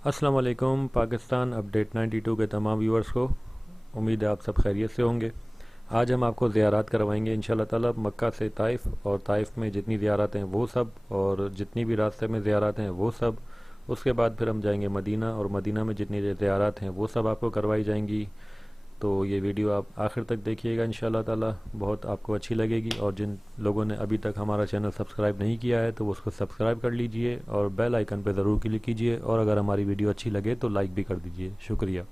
अस्सलाम वालेकुम। पाकिस्तान अपडेट 92 के तमाम व्यूअर्स को उम्मीद है आप सब खैरियत से होंगे। आज हम आपको ज़ियारत करवाएंगे इंशाल्लाह ताला मक्का से ताइफ़, और ताइफ़ में जितनी ज़ियारत हैं वो सब, और जितनी भी रास्ते में ज़ियारत हैं वो सब। उसके बाद फिर हम जाएंगे मदीना, और मदीना में जितनी ज़ियारत हैं वो सब आपको करवाई जाएंगी। तो ये वीडियो आप आखिर तक देखिएगा, इंशाल्लाह ताला बहुत आपको अच्छी लगेगी। और जिन लोगों ने अभी तक हमारा चैनल सब्सक्राइब नहीं किया है तो वो उसको सब्सक्राइब कर लीजिए और बेल आइकन पर ज़रूर क्लिक कीजिए, और अगर हमारी वीडियो अच्छी लगे तो लाइक भी कर दीजिए। शुक्रिया।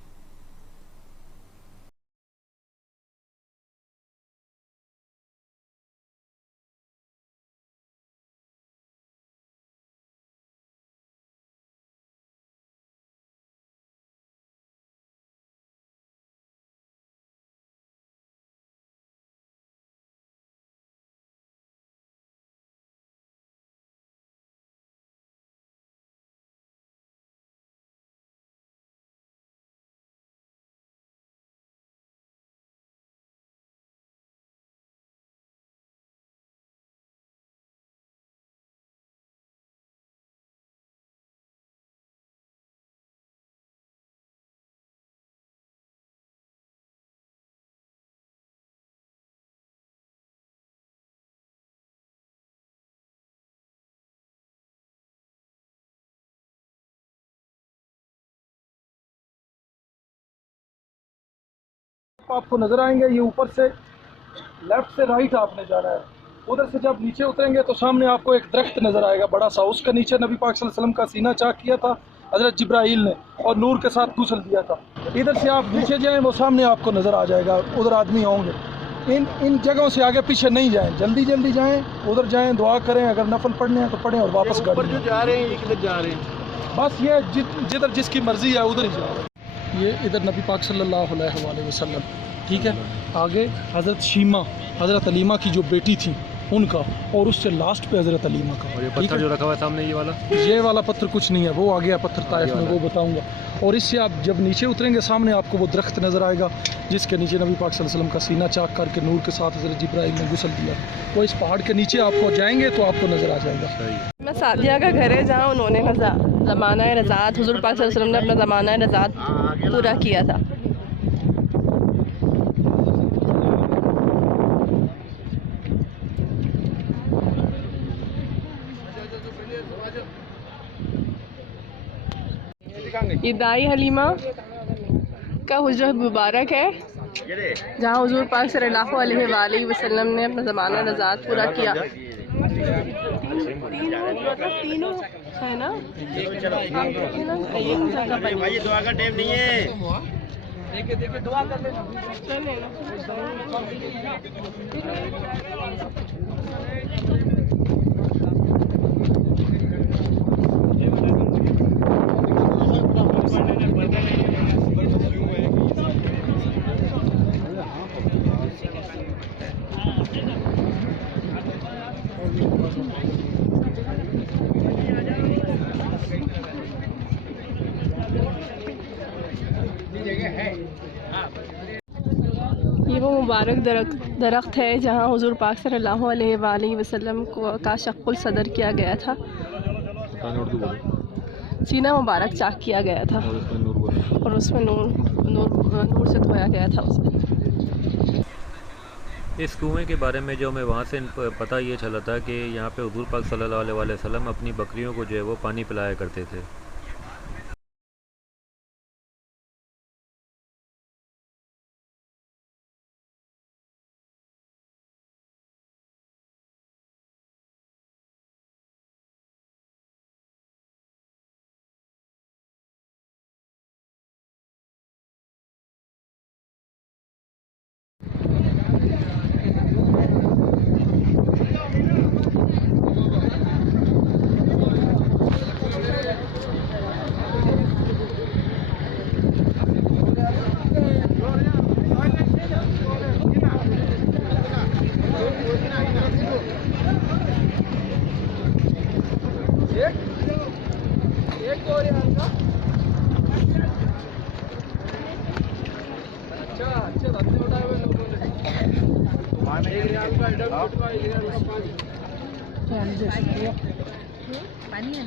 आपको नज़र आएंगे। ये ऊपर से लेफ्ट से राइट आपने जाना है। उधर से जब नीचे उतरेंगे तो सामने आपको एक दरख्त नज़र आएगा बड़ा सा, उसके नीचे नबी पाक सल्लल्लाहु अलैहि वसल्लम का सीना चाक किया था हज़रत जिब्राइल ने और नूर के साथ गुस्ल दिया था। इधर से आप नीचे जाएं वो सामने आपको नज़र आ जाएगा, उधर आदमी होंगे। इन जगहों से आगे पीछे नहीं जाएं, जल्दी जल्दी जाएं, उधर जाएं, दुआ करें, अगर नफल पढ़ने हैं तो पढ़ें और वापस गाड़ी जो जा रहे हैं, ये किधर जा रहे हैं? बस ये जिधर जिसकी मर्ज़ी है उधर ही जाओ। ये इधर नबी पाक सल्लल्लाहु अलैहि वसल्लम, ठीक है। आगे हज़रत शीमा, हज़रत अलीमा की जो बेटी थी उनका, और उससे लास्ट पे हज़रत अलीमा का। और ये पत्थर जो रखा हुआ है सामने, ये वाला पत्थर कुछ नहीं है, वो आ गया पत्थर ताइफ में, वो बताऊंगा। और इससे आप जब नीचे उतरेंगे सामने आपको वो दरख्त नज़र आएगा जिसके नीचे नबी पाक सल्लल्लाहु अलैहि वसल्लम का सीना चाक करके नूर के साथ हज़रत जिब्राइल ने गुस्ल दिया। वो इस पहाड़ के नीचे आपको जाएंगे तो आपको नज़र आ जाएगा। मैं सादिया का घर है जहाँ उन्होंने ज़माना रज़ात, हुज़ूर पाक सल्लल्लाहु अलैहि वसल्लम ने अपना ज़माना रज़ात पूरा किया था। ये दाई हलीमा का हुजरा मुबारक है जहाँ हुजूर पाक सल्लल्लाहु अलैहि वसल्लम ने अपना ज़माना रज़ात पूरा किया। तीनों है ना, भाई दुआ का टाइम नहीं है। देखिए दुआ कर लेना। ये वो मुबारक दरख्त है जहाँ हुजूर पाक सल्लल्लाहु अलैहि वसल्लम का शक्कुल सदर किया गया था, सीना मुबारक चाक किया गया था और उसमें नूर से धोया गया था उसे। इस कुएं के बारे में जो हमें वहाँ से पता ये चला था कि यहाँ पे हुजूर पाक सल्लल्लाहु अलैहि वसल्लम अपनी बकरियों को जो है वो पानी पिलाया करते थे।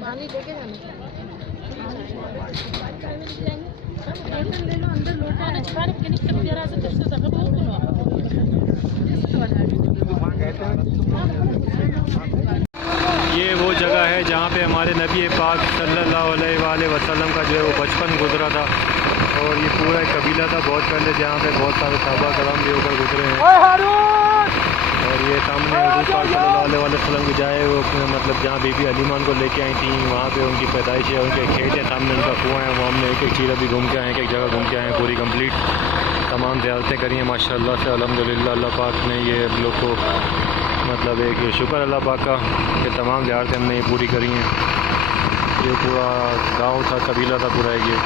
पानी लेके जाना। ये वो जगह है जहाँ पे हमारे नबी पाक सल्लल्लाहु अलैहि वसल्लम का जो है वो बचपन गुजरा था, और ये पूरा एक कबीला था बहुत पहले जहाँ पे बहुत सारे सहाबा करम भी होकर गुजरे हैं। और ये सामने हज़रत पाक सल्लल्लाहु अलैहि वसल्लम की जाए वो मतलब जहाँ बीबी हलीमा उनको लेके आई थी, वहाँ पे उनकी पैदाइश है, उनके खेत है, सामने उनका कुआँ है। वो हमने एक एक चीज़ अभी घूम के आए हैं, एक जगह घूम के आए हैं पूरी कंप्लीट, तमाम ज़ियारतें करी हैं माशाल्लाह से अल्हम्दुलिल्लाह। अल्लाह पाक ने ये हम लोग को मतलब एक शुक्र अल्लाह पाक का कि तमाम ज़ियारतें हमने ये पूरी करी हैं। ये पूरा गांव था, कबीला था पूरा ये।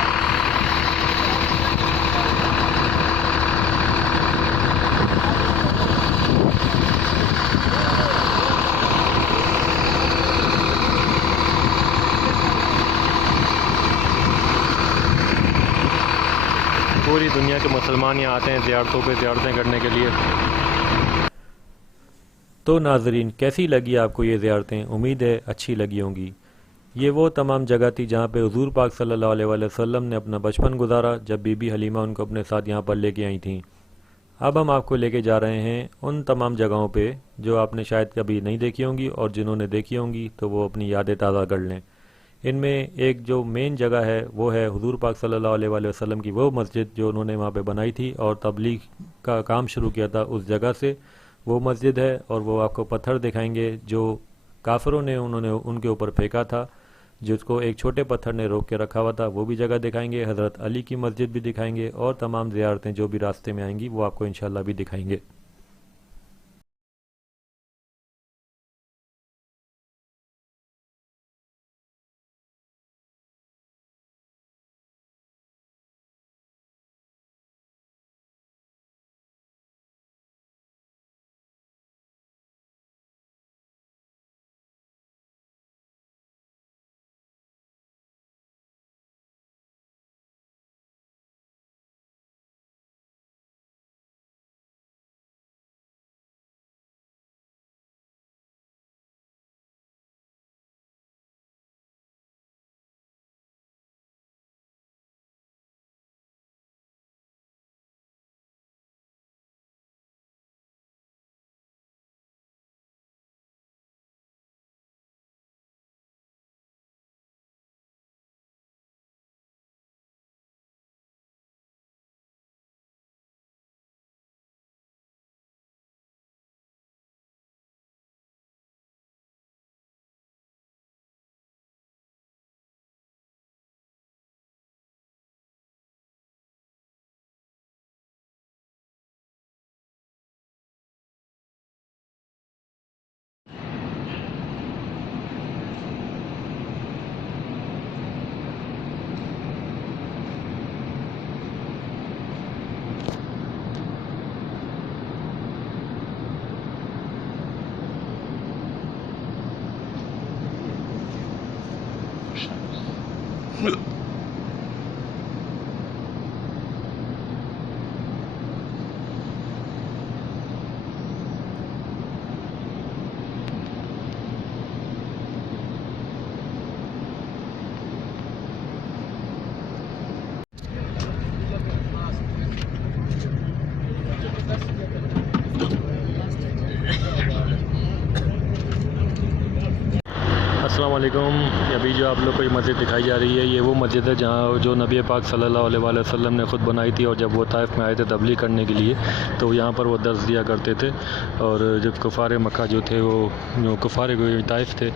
पूरी दुनिया के मुसलमान यहाँ आते हैं ज़ियारतों पे ज़ियारतें करने के लिए। तो नाज़रीन, कैसी लगी आपको ये ज़ियारतें? उम्मीद है अच्छी लगी होंगी। ये वो तमाम जगह थी जहाँ पे हुज़ूर पाक सल्लल्लाहु अलैहि वसल्लम ने अपना बचपन गुजारा, जब बीबी हलीमा उनको अपने साथ यहाँ पर लेके आई थीं। अब हम आपको लेके जा रहे हैं उन तमाम जगहों पे जो आपने शायद कभी नहीं देखी होंगी, और जिन्होंने देखी होंगी तो वो अपनी यादें ताज़ा कर लें। इनमें एक जो मेन जगह है वो है हुज़ूर पाक सल्लल्लाहु अलैहि वसल्लम की वो मस्जिद जो उन्होंने वहाँ पे बनाई थी और तबलीग का काम शुरू किया था उस जगह से, वो मस्जिद है। और वो आपको पत्थर दिखाएंगे जो काफिरों ने उन्होंने उनके ऊपर फेंका था, जिसको एक छोटे पत्थर ने रोक के रखा हुआ था, वो भी जगह दिखाएंगे। हज़रत अली की मस्जिद भी दिखाएंगे, और तमाम ज़ियारतें जो भी रास्ते में आएंगी वो आपको इंशाल्लाह भी दिखाएंगे। अस्सलाम वालेकुम। अभी जो आप लोग को ये मस्जिद दिखाई जा रही है, ये वो मस्जिद है जहाँ जो नबी पाक सल्लल्लाहु अलैहि वसल्लम ने ख़ुद बनाई थी, और जब वो ताइफ में आए थे तबलीग करने के लिए तो यहाँ पर वो दर्स दिया करते थे। और जब कुफ़ार मक्का जो थे, वो जो कुफ़ार ताइफ थे,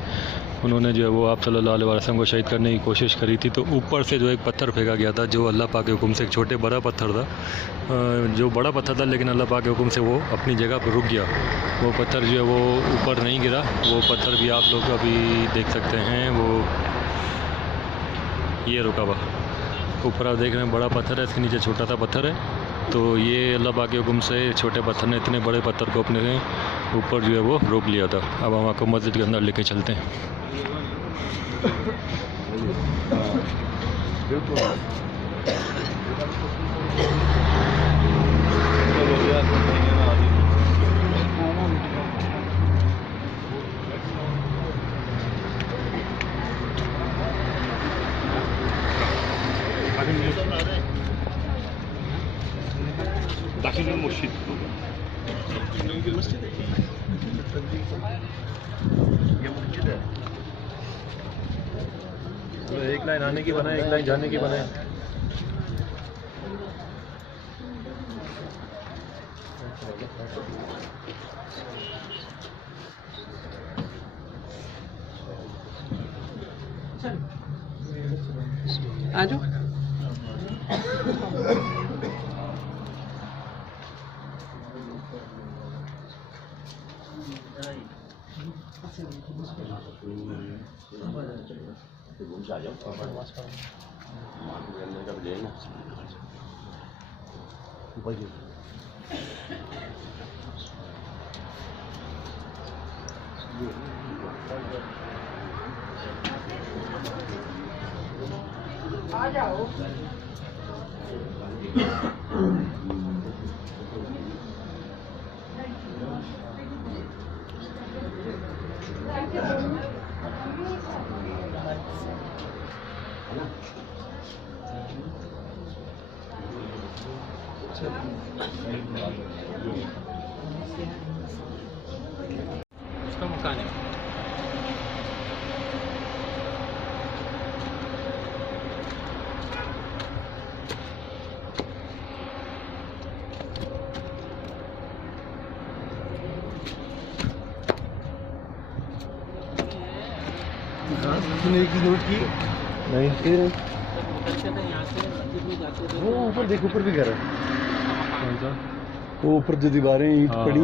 उन्होंने जो है वो आप सल्लल्लाहु अलैहि वसल्लम को शहीद करने की कोशिश करी थी, तो ऊपर से जो एक पत्थर फेंका गया था जो अल्लाह पाक के हुक्म से, एक छोटे बड़ा पत्थर था, जो बड़ा पत्थर था, लेकिन अल्लाह पाक के हुक्म से वो अपनी जगह पर रुक गया। वो पत्थर जो है वो ऊपर नहीं गिरा। वो पत्थर भी आप लोग अभी देख सकते हैं, वो ये रुका हुआ ऊपर आप देख रहे हैं, बड़ा पत्थर है, इसके नीचे छोटा सा पत्थर है। तो ये अल्लाह पाक के हुक्म से छोटे पत्थर ने इतने बड़े पत्थर को अपने ऊपर जो है वो रोक लिया था। अब हम आपको मस्जिद के अंदर लेके चलते हैं। ओरिजिनल मस्जिद ये मस्जिद है। एक लाइन आने की बनाए, एक लाइन जाने की बनाए। आ जाओ। आ जाओ। उसका मकान है। की नोट की नहीं वो ऊपर देख, ऊपर भी घर है। कौन सा? वो ऊपर जो दीवारें ईंट हाँ। पड़ी।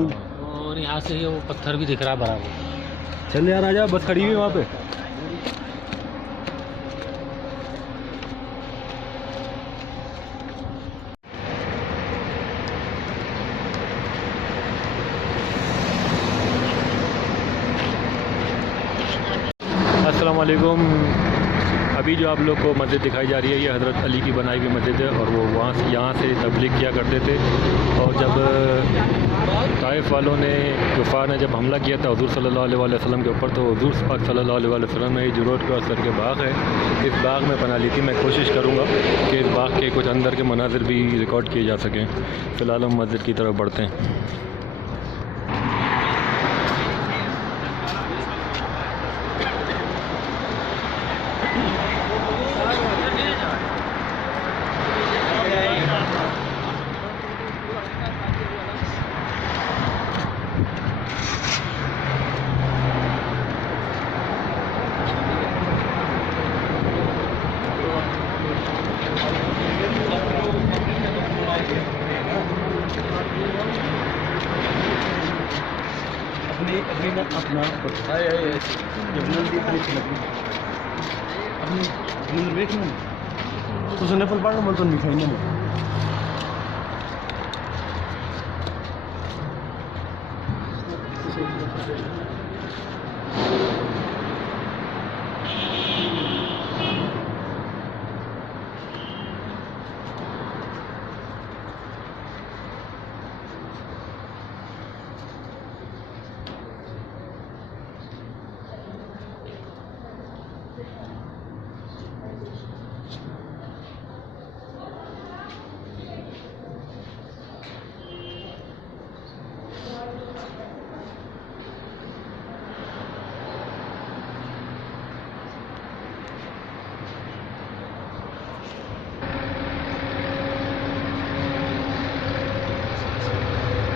और यहाँ से ये वो पत्थर भी दिख रहा है बराबर। चल यार आजा, बस खड़ी हुई वहाँ पे। अस्सलाम वालेकुम। अभी जो आप लोग को मस्जिद दिखाई जा रही है, ये हज़रत अली की बनाई हुई मस्जिद है और वो वहाँ से यहाँ से तबलीग किया करते थे। और जब ताइफ वालों ने, कुफार ने जब हमला किया था हुज़ूर सल्लल्लाहु अलैहि वसल्लम के ऊपर, तो हुज़ूर पाक सल्लल्लाहु अलैहि वसल्लम ने जो रोड क्रॉस करके बाग है, इस बाग में पनाह ली थी। मैं कोशिश करूँगा कि इस बाग के कुछ अंदर के मनाजिर भी रिकॉर्ड किए जा सकें। फ़िलहाल हम मस्जिद की तरफ बढ़ते हैं। अपना तो सुनने पर पढ़ना बोल तो नहीं खाएंगे ना।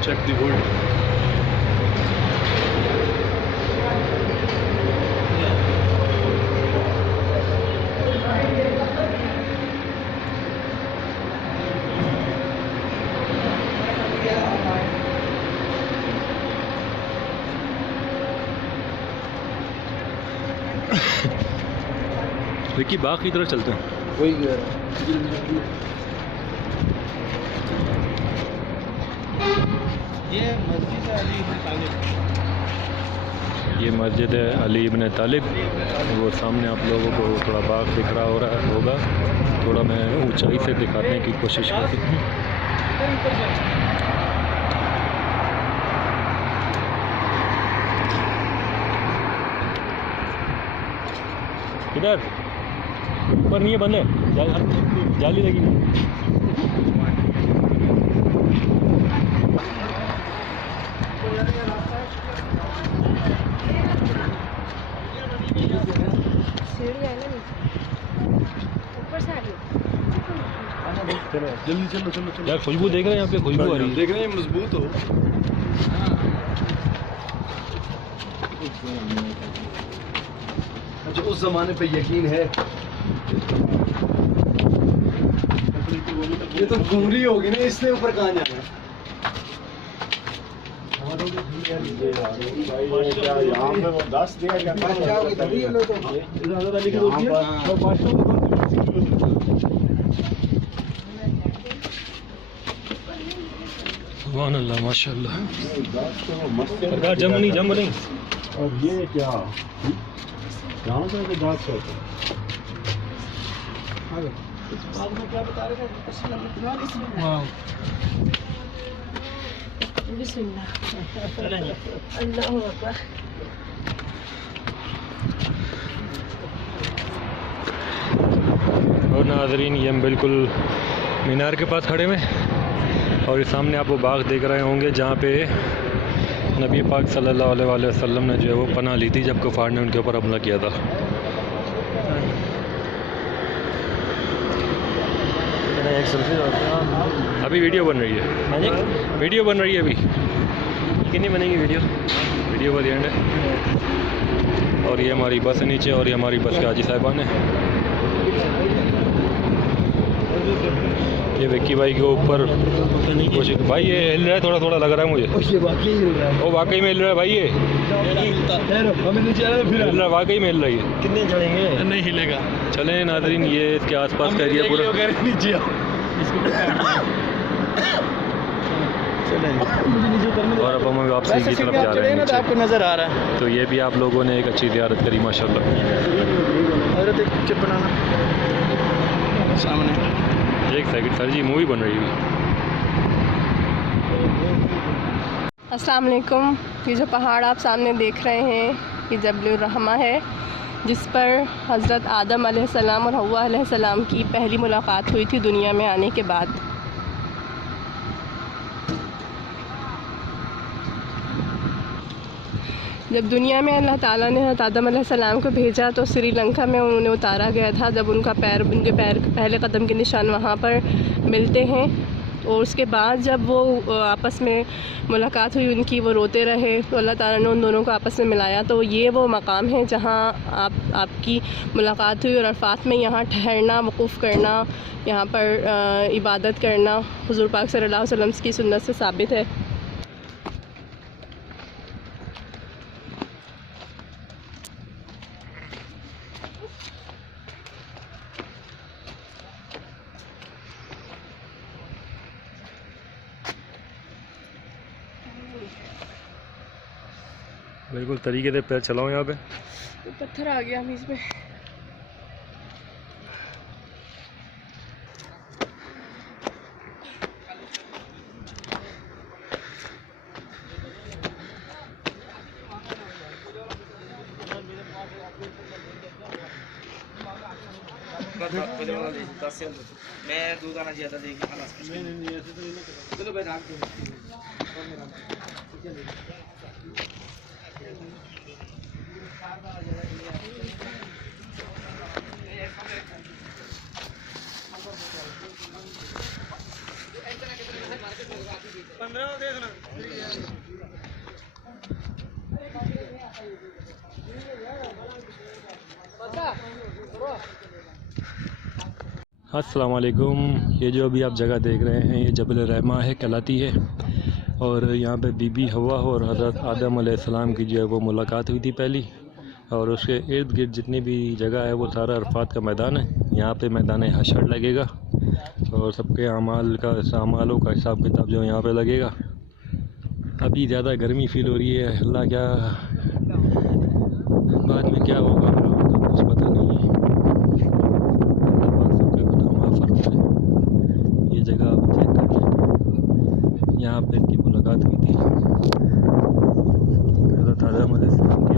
Check the wood. विक्की, बाग की तरफ चलते हैं। वही ये मस्जिद है अली इब्न तालिब। ये मस्जिद है अली इब्न तालिब। वो सामने आप लोगों को थोड़ा बाग दिख रहा होगा। थोड़ा मैं ऊंचाई से दिखाने की कोशिश करती हूँ। इधर ऊपर नहीं है, बंद है, जाली लगी। सीढ़ी है ना नीचे, ऊपर से आ रही है। जल्दी चलो चलो चलो यार खुशबू देख रहे हैं यहाँ पे, खुशबू आ रही है। देख रहे हैं मजबूत हो। अच्छा उस जमाने पे यकीन है। ये तो घूमरी होगी ना, इससे ऊपर कहाँ जाना है? यहाँ पे वो 10 दिया सुभान अल्लाह माशाअल्लाह। सरकार जम नहीं। और ये क्या यहाँ से तो दांत से होता है। अल्लाहु अकबर। और नाजरीन ये हम बिल्कुल मीनार के पास खड़े हैं और ये सामने आप वो बाग देख रहे होंगे जहाँ पे नबी पाक सल्लल्लाहु अलैहि वसल्लम ने जो है वो पनाह ली थी जब कुफार ने उनके ऊपर हमला किया था। अभी वीडियो बन रही है, वीडियो बन रही है अभी। कितनी बनेगी वीडियो का एंड है। और ये हमारी बस है नीचे और ये हमारी बस के हाजी साहिबान है। ये विक्की भाई के ऊपर कुछ भाई ये हिल रहा है, थोड़ा थोड़ा लग रहा है मुझे। वो वाकई में हिल रहा है भाई, ये हिल रहा है, वाकई में हिल रही है। कितने चढ़ेंगे? नहीं हिलेगा। चलें नाजरीन, ये इसके आसपास का एरिया पूरा। नीचे आओ। और अब हम वापसी की तरफ जा रहे हैं नीचे। आपको नजर आ रहा है। तो ये भी आप लोगों ने एक अच्छी ज़ियारत करी माशाल्लाह। चिप बनाना सामने। एक सेकंड सर जी, मूवी बन रही है। अस्सलाम वालेकुम। ये जो पहाड़ आप सामने देख रहे हैं ये जबल रहमा है, जिस पर हज़रत आदम अलैहिस्सलाम और हव्वा अलैहिस्सलाम की पहली मुलाकात हुई थी दुनिया में आने के बाद। जब दुनिया में अल्लाह ताला ने हज़रत आदम अलैहिस्सलाम को भेजा तो श्रीलंका में उन्हें उतारा गया था। जब उनके पैर पहले कदम के निशान वहाँ पर मिलते हैं और उसके बाद जब वो आपस में मुलाकात हुई उनकी, वो रोते रहे तो अल्लाह ताला ने उन दोनों को आपस में मिलाया। तो ये वो मकाम है जहाँ आपकी मुलाकात हुई। और अरफात में यहाँ ठहरना, वक़ूफ़ करना, यहाँ पर इबादत करना हुज़ूर पाक सल्लल्लाहु अलैहि वसल्लम की सुन्नत से साबित है। बिल्कुल तरीके से पैर चलाओ यहाँ पे। पत्थर आ गया हम इसमें। मैं दूध आना ज्यादा देगी। चलो भाई राख दो। अस्सलाम वालेकुम। ये जो अभी आप जगह देख रहे हैं ये जबल रहमा है, कहलाती है। और यहाँ पे बीबी हवा और हज़रत आदम अलैहिस्सलाम की जो है वो मुलाकात हुई थी पहली। और उसके इर्द गिर्द जितनी भी जगह है वो सारा अरफात का मैदान है। यहाँ पे मैदान हशर लगेगा और सबके अमालों का हिसाब किताब जो यहाँ पे लगेगा। अभी ज़्यादा गर्मी फ़ील हो रही है। अल्लाह क्या बाद में क्या होगा हम लोगों को कुछ पता नहीं है। अल्लाह पाक सबके गुनाह माफ़ फरमाए। ये जगह आप चेक कर लें, यहाँ पे इनकी मुलाकात हुई थी हज़रत आदम अलैहिस्सलाम की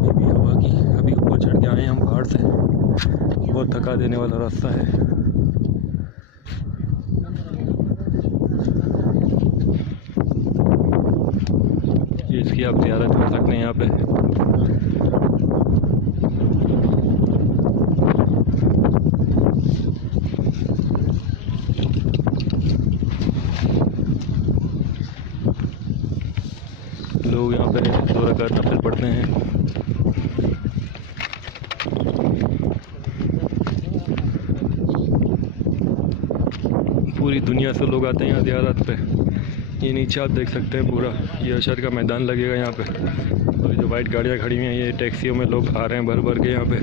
बीबी हवा की। अभी ऊपर चढ़ के आए हम पहाड़ से, बहुत थका देने वाला रास्ता है। इसकी आप ज़ियारत कर सकते हैं यहाँ पे। जाकर नफल पढ़ते हैं। पूरी दुनिया से लोग आते हैं यहाँ ज़ियारत पे। ये नीचे आप देख सकते हैं पूरा ये अशर का मैदान लगेगा यहाँ पे। और जो वाइट गाड़ियाँ खड़ी हुई हैं ये टैक्सियों में लोग आ रहे हैं भर भर के यहाँ पे,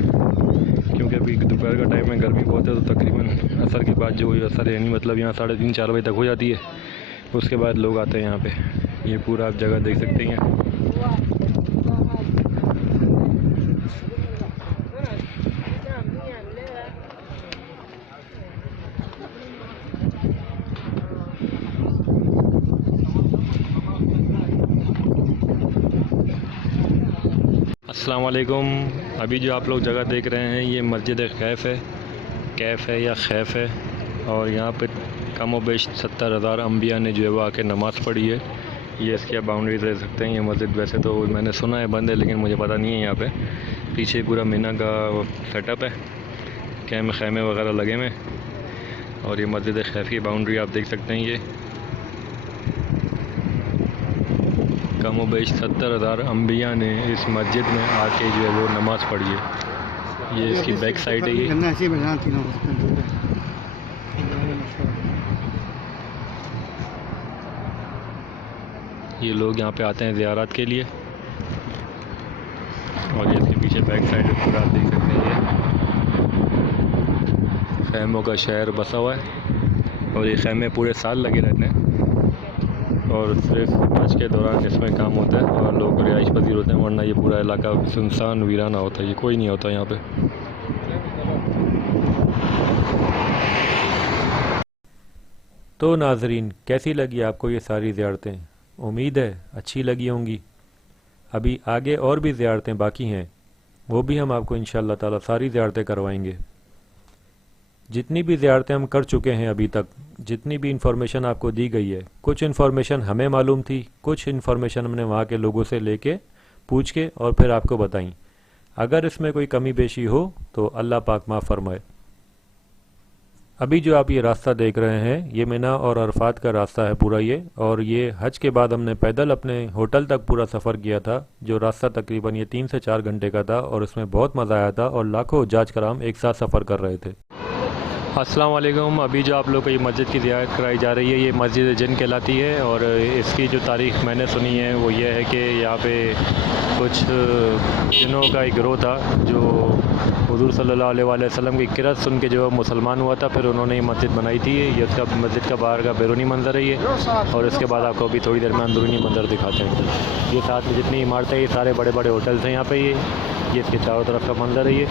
क्योंकि अभी दोपहर का टाइम है, गर्मी बहुत है, तो तकरीबन असर के बाद जो असर है नहीं मतलब यहाँ 3:30-4 बजे तक हो जाती है, उसके बाद लोग आते हैं यहाँ पे। ये पूरा आप जगह देख सकते हैं। अस्सलाम वालेकुम। अभी जो आप लोग जगह देख रहे हैं ये मस्जिद कैफ़ है या खैफ है, और यहाँ पे कम व बेश 70,000 अम्बिया ने जो है वो आके नमाज़ पढ़ी है। ये इसकी आप बाउंड्री दे सकते हैं। ये मस्जिद वैसे तो मैंने सुना है बंद है, लेकिन मुझे पता नहीं है। यहाँ पे पीछे पूरा मीना का सेटअप है, खैमे वगैरह लगे हुए, और ये मस्जिद खैफ की बाउंड्री आप देख सकते हैं। ये कम व बेश 70,000 अम्बिया ने इस मस्जिद में आके जो है वो नमाज़ पढ़ी है। ये इसकी बैक साइड है। ये लोग यहाँ पे आते हैं ज़ियारत के लिए, और ये इसके पीछे बैक साइड पूरा आप देख सकते हैं। ये खैमों का शहर बसा हुआ है, और ये खैमे पूरे साल लगे रहते हैं, और सिर्फ हज के दौरान इसमें काम होता है और लोग रिहाइश पजीर होते हैं, वरना ये पूरा इलाका सुनसान वीराना होता है। ये कोई नहीं होता यहाँ पे। तो नाजरीन, कैसी लगी आपको ये सारी ज़ियारतें? उम्मीद है अच्छी लगी होंगी। अभी आगे और भी ज़ियारतें बाकी हैं, वो भी हम आपको इंशाअल्लाह ताला सारी ज़ियारतें करवाएंगे। जितनी भी ज़ियारतें हम कर चुके हैं अभी तक, जितनी भी इन्फॉर्मेशन आपको दी गई है, कुछ इन्फॉर्मेशन हमें मालूम थी, कुछ इन्फॉर्मेशन हमने वहाँ के लोगों से लेके पूछ के और फिर आपको बताई। अगर इसमें कोई कमी बेशी हो तो अल्लाह पाक माफ़ फरमाए। अभी जो आप ये रास्ता देख रहे हैं ये मिना और अरफात का रास्ता है पूरा ये, और ये हज के बाद हमने पैदल अपने होटल तक पूरा सफ़र किया था, जो रास्ता तकरीबन ये 3 से 4 घंटे का था, और इसमें बहुत मज़ा आया था, और लाखों हज्जाज कराम एक साथ सफ़र कर रहे थे। अस्सलाम वालेकुम। अभी जो आप लोग को ये मस्जिद की ज़ियारत कराई जा रही है, ये मस्जिद जिन कहलाती है, और इसकी जो तारीख़ मैंने सुनी है वो ये है कि यहाँ पे कुछ जिनों का एक गिरोह था जो हुज़ूर सल्लल्लाहु अलैहि वसल्लम की किरत सुन के जो मुसलमान हुआ था, फिर उन्होंने ये मस्जिद बनाई थी। ये उसका मस्जिद का बाहर का बैरूनी मंज़र है ये, और इसके बाद आपको अभी थोड़ी देर में अंदरूनी मंज़र दिखाते हैं। ये साथ में जितनी इमारतें, ये सारे बड़े बड़े होटल्स हैं यहाँ पर। ये इसके चारों तरफ का मंज़र है ये।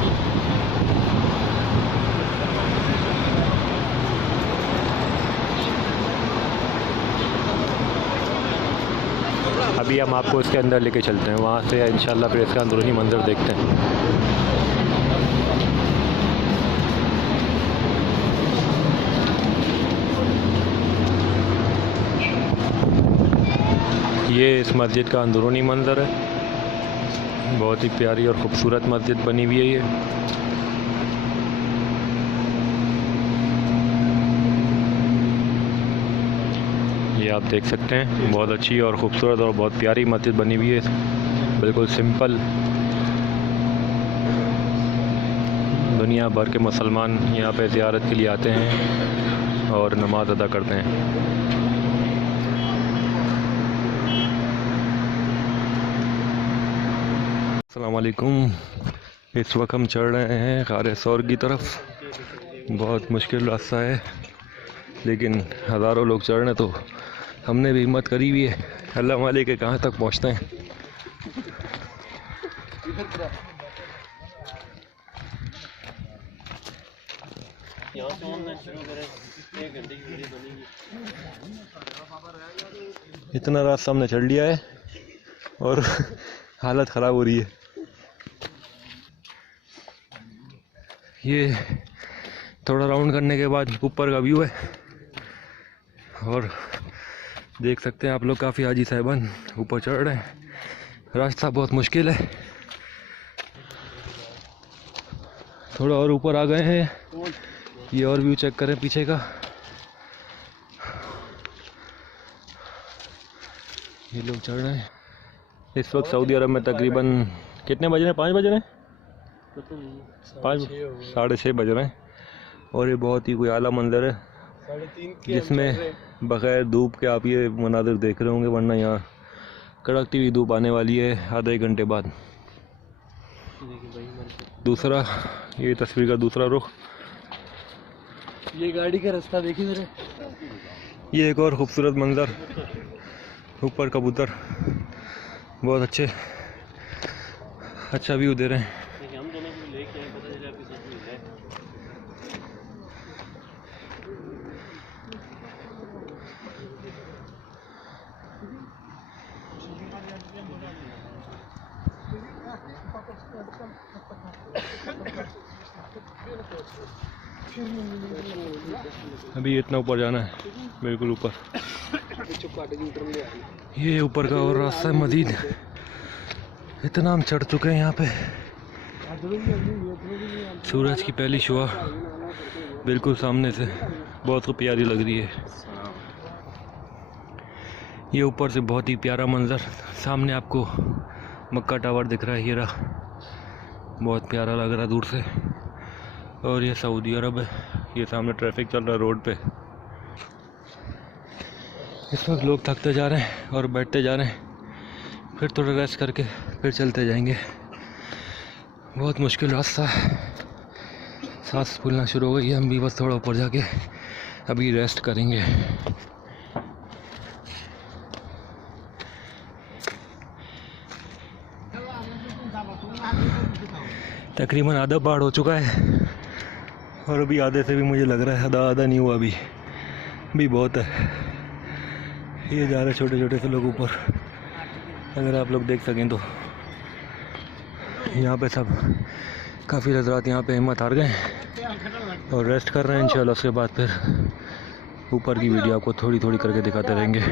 अभी हम आपको इसके अंदर लेके चलते हैं, वहाँ से इंशाल्लाह फिर इसका अंदरूनी मंज़र देखते हैं। ये इस मस्जिद का अंदरूनी मंज़र है। बहुत ही प्यारी और ख़ूबसूरत मस्जिद बनी हुई है ये। आप देख सकते हैं बहुत अच्छी और ख़ूबसूरत और बहुत प्यारी मस्जिद बनी हुई है, बिल्कुल सिंपल। दुनिया भर के मुसलमान यहाँ पे ज़ियारत के लिए आते हैं और नमाज अदा करते हैं। अस्सलाम वालेकुम। इस वक्त हम चढ़ रहे हैं ग़ार सौर की तरफ। बहुत मुश्किल रास्ता है, लेकिन हज़ारों लोग चढ़ रहे हैं तो हमने भी हिम्मत करी हुई है। अल्लाह मालिक के कहाँ तक पहुँचते हैं। इतना रास्ता हमने चढ़ लिया है और हालत ख़राब हो रही है। ये थोड़ा राउंड करने के बाद ऊपर का व्यू है, और देख सकते हैं आप लोग काफ़ी हाजी साहिबान ऊपर चढ़ रहे हैं। रास्ता बहुत मुश्किल है। थोड़ा और ऊपर आ गए हैं। ये और व्यू चेक करें पीछे का। ये लोग चढ़ रहे हैं। इस वक्त सऊदी अरब में तकरीबन कितने बज रहे हैं? 5 बज रहे हैं, 5:30 बज रहे हैं। और ये बहुत ही कोई आला मंजर है जिसमें बग़ैर धूप के आप ये मनाज़िर देख रहे होंगे, वरना यहाँ कड़कती हुई धूप आने वाली है आधे घंटे बाद। दूसरा ये तस्वीर का दूसरा रुख, ये गाड़ी का रास्ता देखिए मेरे। ये एक और ख़ूबसूरत मंज़र, ऊपर कबूतर बहुत अच्छा व्यू दे रहे हैं। अभी इतना ऊपर जाना है, बिल्कुल ऊपर। ये ऊपर का और रास्ता है मजीद। इतना हम चढ़ चुके हैं यहाँ पे। सूरज की पहली शुआ बिल्कुल सामने से बहुत ही प्यारी लग रही है। ये ऊपर से बहुत ही प्यारा मंजर। सामने आपको मक्का टावर दिख रहा है, ये रहा, बहुत प्यारा लग रहा है दूर से। और ये सऊदी अरब है। ये सामने ट्रैफिक चल रहा है रोड पे। इस वक्त लोग थकते जा रहे हैं और बैठते जा रहे हैं, फिर थोड़ा रेस्ट करके फिर चलते जाएंगे। बहुत मुश्किल रास्ता है, सांस फूलना शुरू हो गई है। हम भी बस थोड़ा ऊपर जाके अभी रेस्ट करेंगे। तकरीबन आधा पहाड़ हो चुका है और अभी आधे से भी मुझे लग रहा है आधा नहीं हुआ, अभी बहुत है। ये जा रहे छोटे छोटे से लोग ऊपर, अगर आप लोग देख सकें तो। यहाँ पे सब काफ़ी हज़रात यहाँ पे हिम्मत हार गए और रेस्ट कर रहे हैं। इंशाल्लाह उसके बाद फिर ऊपर की वीडियो आपको थोड़ी थोड़ी करके दिखाते रहेंगे।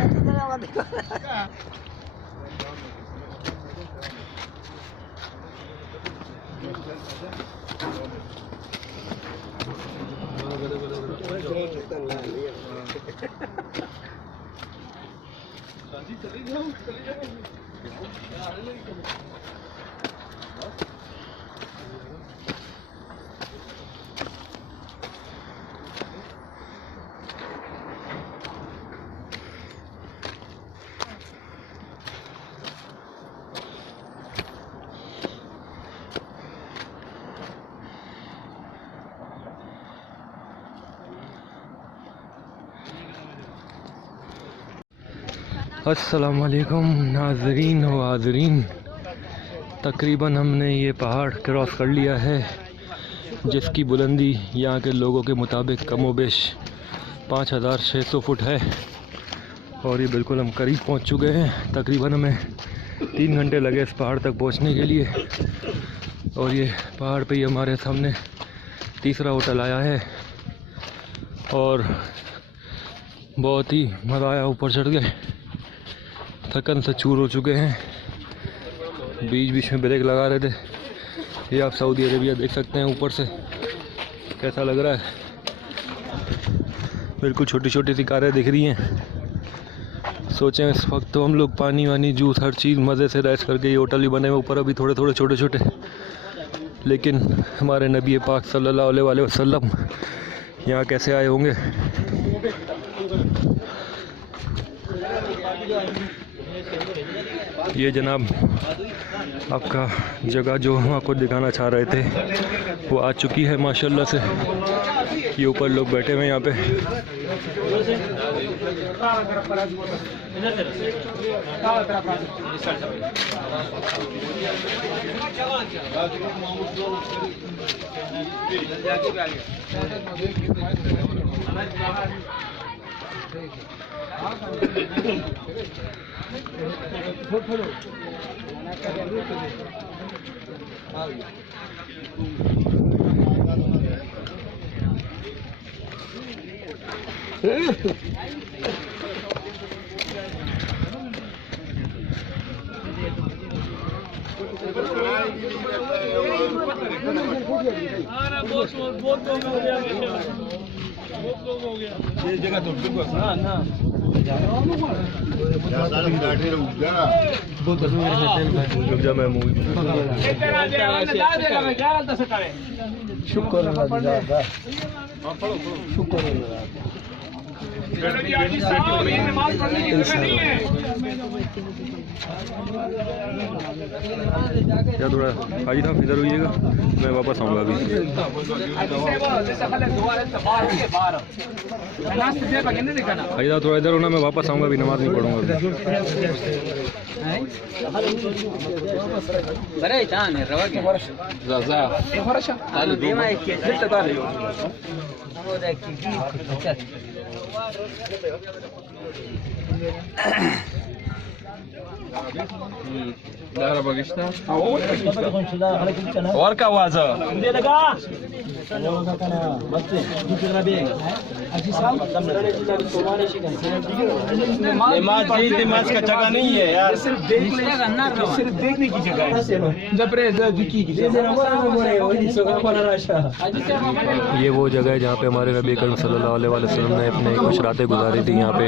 अस्सलाम वालेकुम नाज़रीन व हाज़रीन। तकरीबन हमने ये पहाड़ क्रॉस कर लिया है, जिसकी बुलंदी यहाँ के लोगों के मुताबिक कमोबेश 5600 फुट है। और ये बिल्कुल हम करीब पहुँच चुके हैं। तकरीबन हमें 3 घंटे लगे इस पहाड़ तक पहुँचने के लिए। और ये पहाड़ पे ही हमारे सामने तीसरा होटल आया है और बहुत ही मज़ा आया। ऊपर चढ़ गए, थकन से चूर हो चुके हैं। बीच बीच में ब्रेक लगा रहे थे। ये आप सऊदी अरेबिया देख सकते हैं ऊपर से कैसा लग रहा है। बिल्कुल छोटी छोटी सी कारें दिख रही हैं। सोचें इस वक्त तो हम लोग पानी वानी जूस हर चीज़ मज़े से रेस्ट करके, ये होटल भी बने हुए ऊपर अभी थोड़े थोड़े छोटे छोटे, लेकिन हमारे नबी पाक सल्लल्लाहु अलैहि वसल्लम यहाँ कैसे आए होंगे। ये जनाब आपका जगह जो हम आपको दिखाना चाह रहे थे वो आ चुकी है माशाल्लाह से। ये ऊपर लोग बैठे हुए हैं यहाँ पे। बहुत लोग हो गया। ये जगह तो बिल्कुल ना रुक जा, मैं मूवी शुक्र क्या थोड़ा हाजी साहब इधर होइएगा, मैं वापस आऊँगा अभी। हाजी साहब थोड़ा इधर होना, मैं वापस आऊँगा अभी, नमाज नहीं पढ़ूँगा और का आवाज नमाज का जगह नहीं है यार, सिर्फ देखने की जगह है। ये वो जगह है जहाँ पे हमारे नबी करीम सल्लल्लाहु अलैहि वसल्लम ने अपने कुछ रातें गुजारी थी यहाँ पे।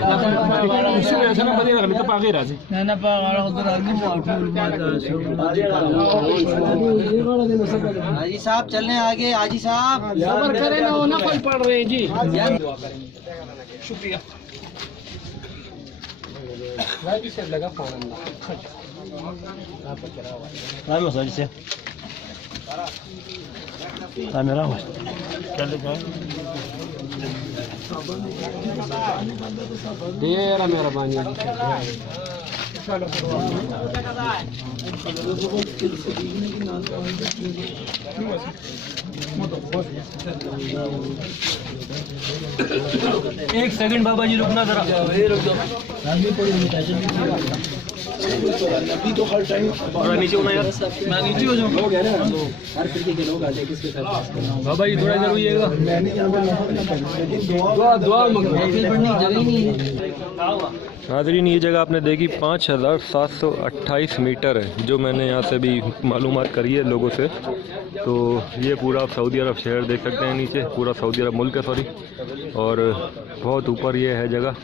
हाजी साहब चलने आगे, हाजी साहब सबर करें ना, वो नफल पढ़ रहे हैं जी। शुक्रिया। लगा फोन मेरा मेहरबानी। एक सेकंड बाबा जी, रुकना जरा। अभी तो हर टाइम नीचे होना यार, मैं नीचे हो जाऊँ। हो गया ना, हर फिरके के लोग आ जाए, किसके साथ बाबा जी थोड़ा इधर होइएगा। दुआ नाज़रीन, ये जगह आपने देखी 5728 मीटर है, जो मैंने यहाँ से भी मालूमात करी है लोगों से। तो ये पूरा सऊदी अरब शहर देख सकते हैं, नीचे पूरा सऊदी अरब मुल्क है, सॉरी। और बहुत ऊपर ये है जगह,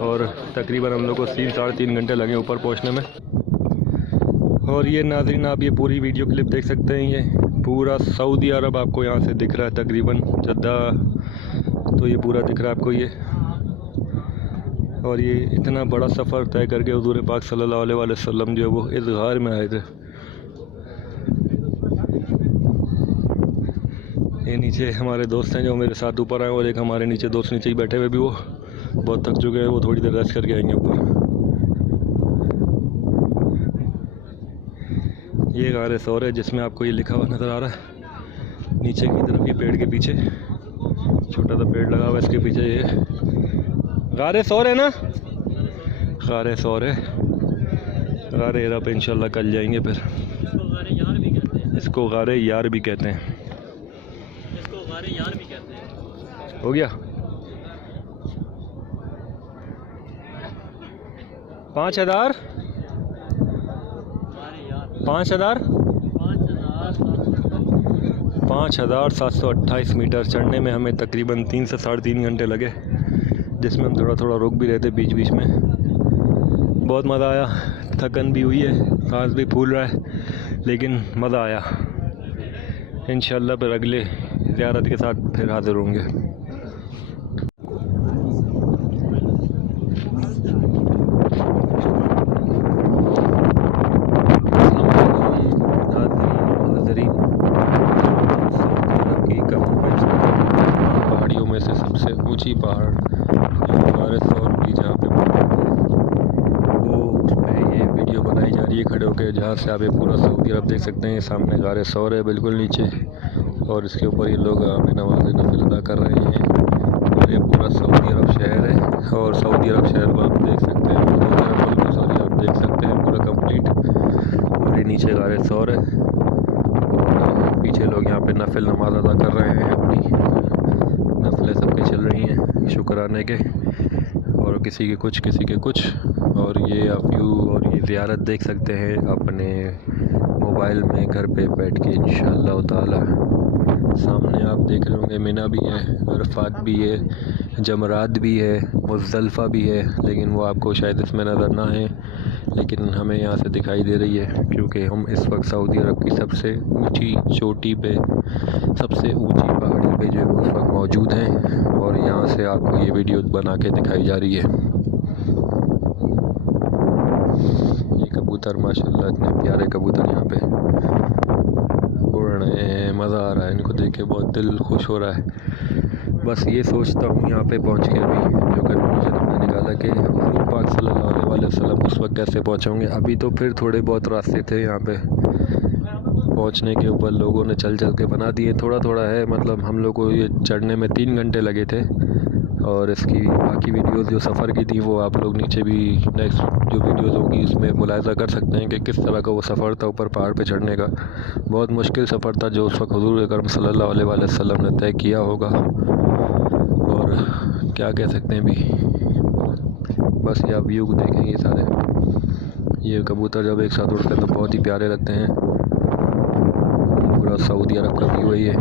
और तकरीबन हम लोग को 3-3.5 घंटे लगे ऊपर पहुँचने में। और ये नाज़रीन, आप ये पूरी वीडियो क्लिप देख सकते हैं, ये पूरा सऊदी अरब आपको यहाँ से दिख रहा है, तकरीबन जद्दा तो ये पूरा दिख रहा है आपको ये। और ये इतना बड़ा सफ़र तय करके हुज़ूर पाक सल्लल्लाहु अलैहि वसल्लम जो है वो इस गार में आए थे। ये नीचे हमारे दोस्त हैं जो मेरे साथ ऊपर आए, और एक हमारे नीचे दोस्त नीचे ही बैठे हुए भी, वो बहुत थक चुके हैं, वो थोड़ी देर रेस्ट करके आएंगे ऊपर। ये गार सौर है जिसमें आपको ये लिखा हुआ नज़र आ रहा है नीचे की तरफ, ये पेड़ के पीछे छोटा सा पेड़ लगा हुआ है, इसके पीछे ये गारे सौर है ना, गारे सौर है, गारे हिरा पे इंशाल्लाह कल जाएंगे। फिर इसको गारे यार भी कहते हैं, हो गया 5000 5728 मीटर चढ़ने में हमें तकरीबन 3 से 3.5 घंटे लगे, जिसमें हम थोड़ा थोड़ा रुक भी रहे थे बीच बीच में। बहुत मज़ा आया, थकन भी हुई है, सांस भी फूल रहा है, लेकिन मज़ा आया। इंशाल्लाह फिर अगले ज़ियारत के साथ फिर हाज़िर होंगे। पहाड़ियों में से सबसे ऊंची पहाड़ हमारे सौर की जहाँ पे वो उस पर ये वीडियो बनाई जा रही है खड़े होकर, जहाँ से आप ये पूरा सऊदी अरब देख सकते हैं। सामने गारे सौर है बिल्कुल नीचे, और इसके ऊपर ये लोग अपनी नमाज़ नफिल अदा कर रहे हैं। और ये पूरा सऊदी अरब शहर है, और सऊदी अरब शहर को आप देख सकते हैं, सऊदी अरब मुल्क सॉरी आप देख सकते हैं पूरा कंप्लीट। और ये नीचे गारे सौर है, और पीछे लोग यहाँ पे नफिल नमाज अदा कर रहे हैं, अपनी नफिलें सबके चल रही हैं शुक्राने के, और किसी के कुछ किसी के कुछ। और ये आप व्यू और ये ज़ियारत देख सकते हैं अपने मोबाइल में घर पे बैठ के इंशाअल्लाह ताला सामने आप देख रहे होंगे मिना भी है, अरफात भी है, जमरात भी है, मुज़दलिफ़ा भी है, लेकिन वो आपको शायद इसमें नज़र ना है, लेकिन हमें यहाँ से दिखाई दे रही है क्योंकि हम इस वक्त सऊदी अरब की सबसे ऊंची चोटी पे, सबसे ऊंची पहाड़ी पे जो है वो उस वक्त मौजूद हैं और यहाँ से आपको ये वीडियो बना के दिखाई जा रही है। ये कबूतर माशाल्लाह इतने प्यारे कबूतर यहाँ पे उड़ रहे हैं, मज़ा आ रहा है इनको देख के, बहुत दिल खुश हो रहा है। बस ये सोचता हूँ यहाँ पे पहुँच के अभी जो कन्क्लूजन हमने निकाला कि हुज़ूर पाक सल्लल्लाहु अलैहि वसल्लम उस वक्त कैसे पहुँचेंगे। अभी तो फिर थोड़े बहुत रास्ते थे यहाँ पे पहुँचने के ऊपर, लोगों ने चल चल के बना दिए, थोड़ा थोड़ा है, मतलब हम लोग को ये चढ़ने में 3 घंटे लगे थे। और इसकी बाकी वीडियोस जो सफ़र की थी वो आप लोग नीचे भी नेक्स्ट जो वीडियोस होगी उसमें मुलाहिज़ा कर सकते हैं कि किस तरह का वो सफ़र था ऊपर पहाड़ पे चढ़ने का। बहुत मुश्किल सफ़र था जो उस वक्त हुज़ूर अकरम सल्लल्लाहु अलैहि वसल्लम ने तय किया होगा, और क्या कह सकते हैं भी। बस ये आप व्यू को देखेंगे सारे, ये कबूतर जब एक साथ उड़ते हैं तो बहुत ही प्यारे लगते हैं। पूरा सऊदी अरब का व्यू है ये।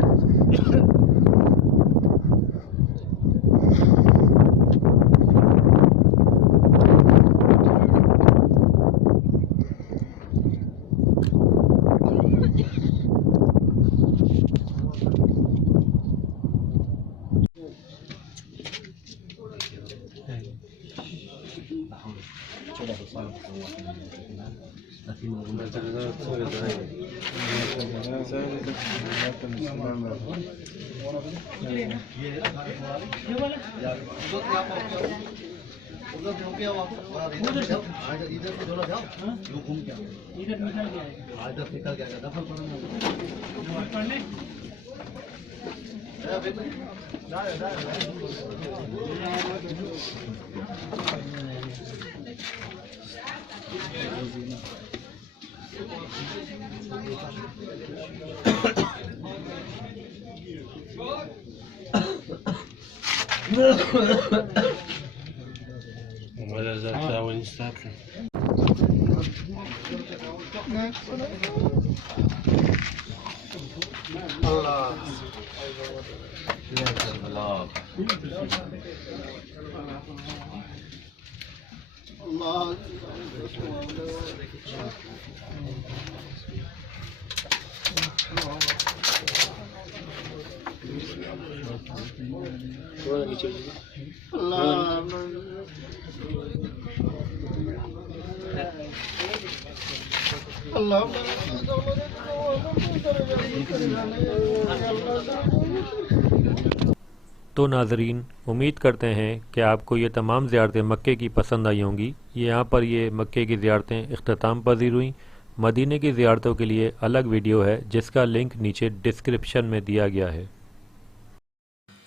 तो नाजरीन, उम्मीद करते हैं कि आपको ये तमाम ज़ियारतें मक्के की पसंद आई होंगी। यहाँ पर ये मक्के की ज़ियारतें इख्तिताम पज़ीर हुई। मदीने की ज़ियारतों के लिए अलग वीडियो है जिसका लिंक नीचे डिस्क्रिप्शन में दिया गया है।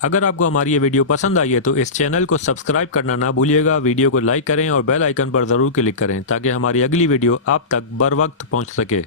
अगर आपको हमारी ये वीडियो पसंद आई है तो इस चैनल को सब्सक्राइब करना ना भूलिएगा, वीडियो को लाइक करें और बेल आइकन पर ज़रूर क्लिक करें ताकि हमारी अगली वीडियो आप तक बर वक्त पहुँच सके।